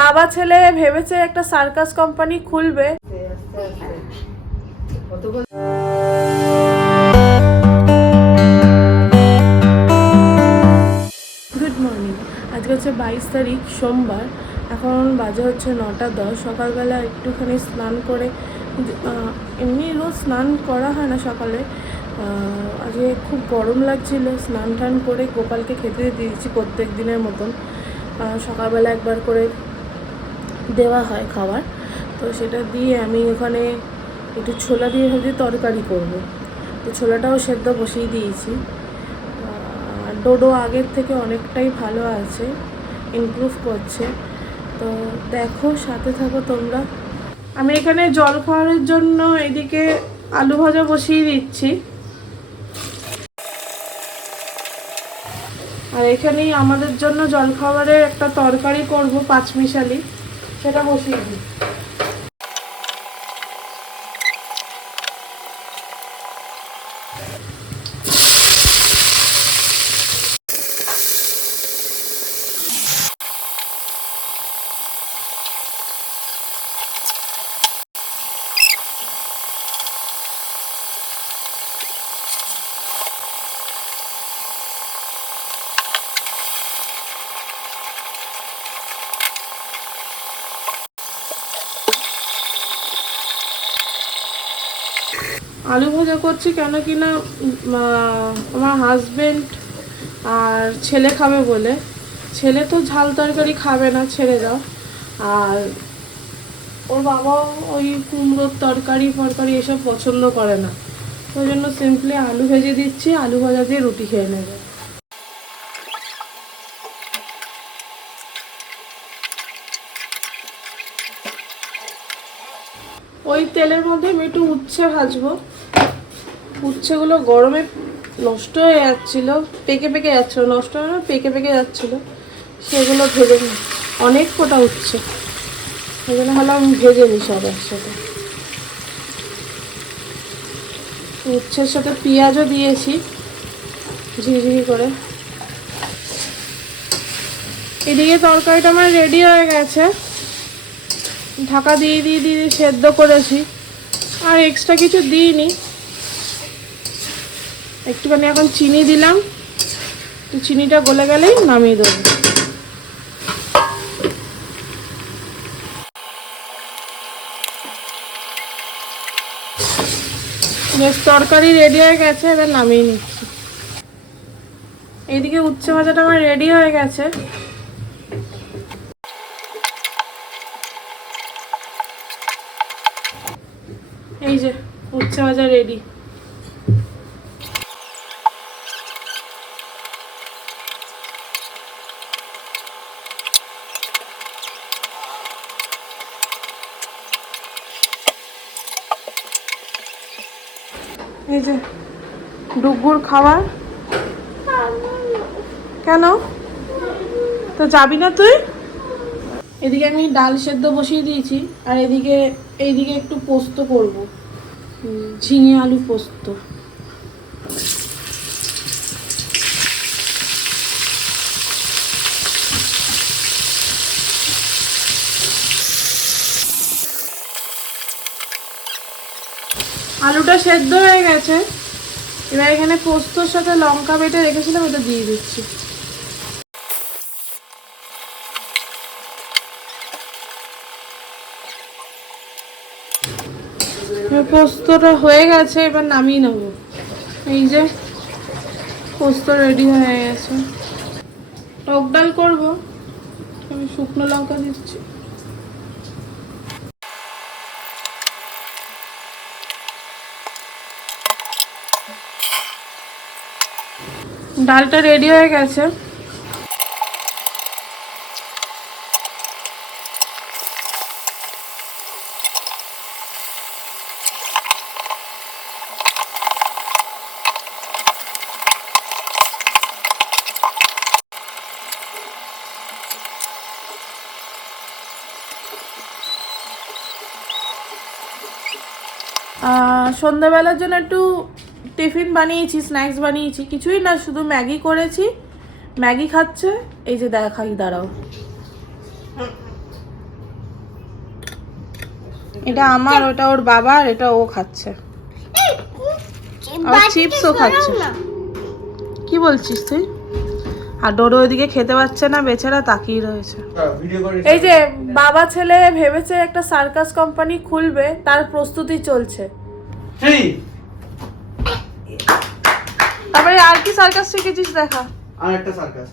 বাবা ছেলে ভেবেছে একটা সার্কাস কোম্পানি খুলবে। গুড মর্নিং আজকে হচ্ছে বাইশ তারিখ, সোমবার। এখন বাজে হচ্ছে নটা দশ। সকালবেলা একটুখানি স্নান করে এমনি রোজ স্নান করা হয় না সকালে। আজকে খুব গরম লাগছিল। স্নান টান করে গোপালকে খেতে দিয়েছি প্রত্যেক দিনের মতন। সকালবেলা একবার করে দেওয়া হয় খাবার। তো সেটা দিয়ে আমি ওখানে একটু ছোলা দিয়ে ভাবছি তরকারি করব। তো ছোলাটাও সেদ্ধ বসিয়ে দিয়েছি। ডোডো আগের থেকে অনেকটাই ভালো আছে ইমপ্রুভ করছে। তো দেখো, সাথে থাকো তোমরা। আমি এখানে জল খাওয়ারের জন্য এদিকে আলু ভাজা বসিয়ে দিচ্ছি। আর এখানেই আমাদের জন্য জল খাবারের একটা তরকারি করব, পাঁচমিশালি। সেটা বসিয়ে দিই। আলু ভাজা করছি কেন কি না আমার হাজবেন্ড আর ছেলে খাবে বলে। ছেলে তো ঝাল তরকারি খাবে না, ছেড়ে দাও। আর ওর বাবাও ওই কুমড়োর তরকারি ফরকারি এসব পছন্দ করে না। ওই জন্য সিম্পলি আলু ভেজে দিচ্ছি, আলু ভাজা দিয়ে রুটি খেয়ে নেবে ওই তেলের মধ্যে আমি একটু উচ্ছে ভাজবো। উচ্ছেগুলো গরমে নষ্ট হয়ে যাচ্ছিল, পেকে পেকে যাচ্ছিল, নষ্ট হয়ে না, পেকে পেকে যাচ্ছিল। সেগুলো ভেজে অনেক কটা উচ্ছে। জন্য হলো আমি ভেজে নিই সব একসাথে। উচ্ছের সাথে পেঁয়াজও দিয়েছি, ঝিরিঝিরি করে। এদিকে তরকারিটা আমার রেডি হয়ে গেছে। ঢাকা দিয়ে দিয়ে দিয়ে সেদ্ধ করেছি। আর এক্সট্রা কিছু দিইনি। একটুখানি এখন চিনি দিলাম। তো চিনিটা গলে গেলেই নামিয়ে দেবো। বেশ, তরকারি রেডি হয়ে গেছে, এবার নামিয়ে নিচ্ছি। এইদিকে উচ্ছে ভাজাটা আমার রেডি হয়ে গেছে। এই যে উচ্ছে ভাজা রেডি এই যে ডুগুর খাবার। কেন? তো যাবি না তুই? এদিকে আমি ডাল সেদ্ধ বসিয়ে দিয়েছি, আর এদিকে, এইদিকে একটু পোস্ত করব। ঝিঙে আলু পোস্ত। আলুটা সেদ্ধ হয়ে গেছে। এবার এখানে পোস্তর সাথে লঙ্কা বেটে রেখেছিলাম, ওটা দিয়ে দিচ্ছি। পোস্তটা হয়ে গেছে, এবার নামিয়ে নেব। এই যে, পোস্ত রেডি হয়ে গেছে। টক ডাল করব। আমি শুকনো লঙ্কা দিচ্ছি। ডালটা রেডি হয়ে গেছে। সন্ধ্যাবেলার জন্য একটু টিফিন বানিয়েছি স্ন্যাক্স বানিয়েছি কিছুই না শুধু ম্যাগি করেছি। ম্যাগি খাচ্ছে এই যে দেখাই দাঁড়াও। এটা আমার ওটা ওর বাবার এটা ও খাচ্ছে। আবার চিপসও খাচ্ছে। কি বলছিস তুই? আর ডোডো ওইদিকে খেতে পাচ্ছে না বেচারা তাকিয়ে রয়েছে। এই যে বাবা ছেলে ভেবেছে একটা সার্কাস কোম্পানি খুলবে তার প্রস্তুতি চলছে। থ্রি তারপরে আর কি সার্কাস শিখেছিস দেখা? আর একটা সার্কাস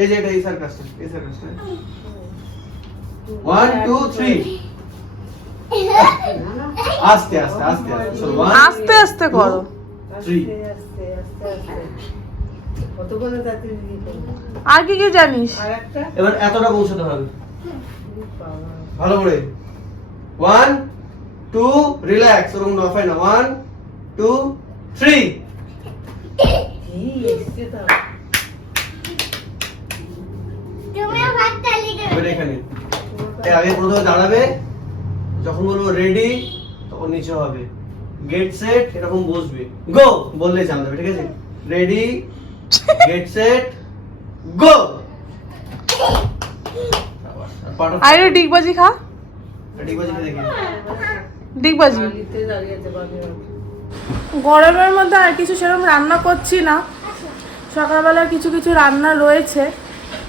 এই যে এটা এই সার্কাসটা এই সার্কাসটা ওয়ান টু থ্রি আস্তে আস্তে আস্তে আস্তে আস্তে আস্তে করো। থ্রি আর কি কি জানিস? এবার এতটা পৌঁছাতে হবে। ভালো করে। ওয়ান টু রিল্যাক্স ওরকম নফাই না ওয়ান টু থ্রি এখানে। আগে প্রথমে দাঁড়াবে। যখন বলব রেডি তখন নিচে হবে। গেট সেট এরকম বসবে। গো বললে চাল দেবে ঠিক আছে? রেডি গেট সেট গো আরে ডিগবাজি খা। আছে দেখি। ডিগবাজি গরমের মধ্যে আর কিছু সেরকম রান্না করছি না। সকালবেলার কিছু কিছু রান্না রয়েছে।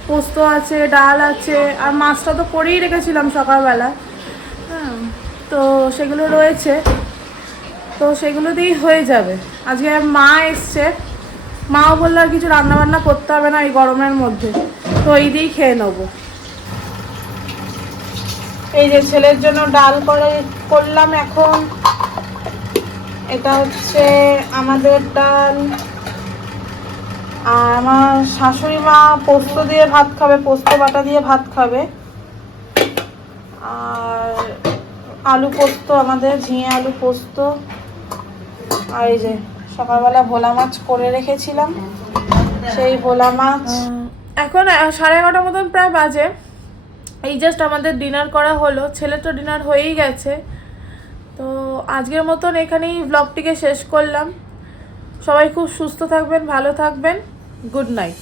পোস্ত আছে ডাল আছে আর মাছটা তো করেই রেখেছিলাম সকালবেলা। হ্যাঁ তো সেগুলো রয়েছে। তো সেগুলো দিয়েই হয়ে যাবে। আজকে মা এসছে। মাও বলল আর কিছু রান্না বান্না করতে হবে না এই গরমের মধ্যে। তো এই দিয়েই খেয়ে নেব। এই যে ছেলের জন্য ডাল করে করলাম এখন। এটা হচ্ছে আমাদের ডাল। আর আমার শাশুড়ি মা পোস্ত দিয়ে ভাত খাবে, পোস্ত বাটা দিয়ে ভাত খাবে। আর আলু পোস্ত, আমাদের ঝিঙে আলু পোস্ত। আর এই যে সকালবেলা ভোলা মাছ করে রেখেছিলাম। সেই ভোলা মাছ। এখন সাড়ে এগারোটার মতন প্রায় বাজে। এই জাস্ট আমাদের ডিনার করা হলো, ছেলে তো ডিনার হয়েই গেছে। তো আজকের মতন এখানেই ব্লগটিকে শেষ করলাম। সবাই খুব সুস্থ থাকবেন, ভালো থাকবেন। Good night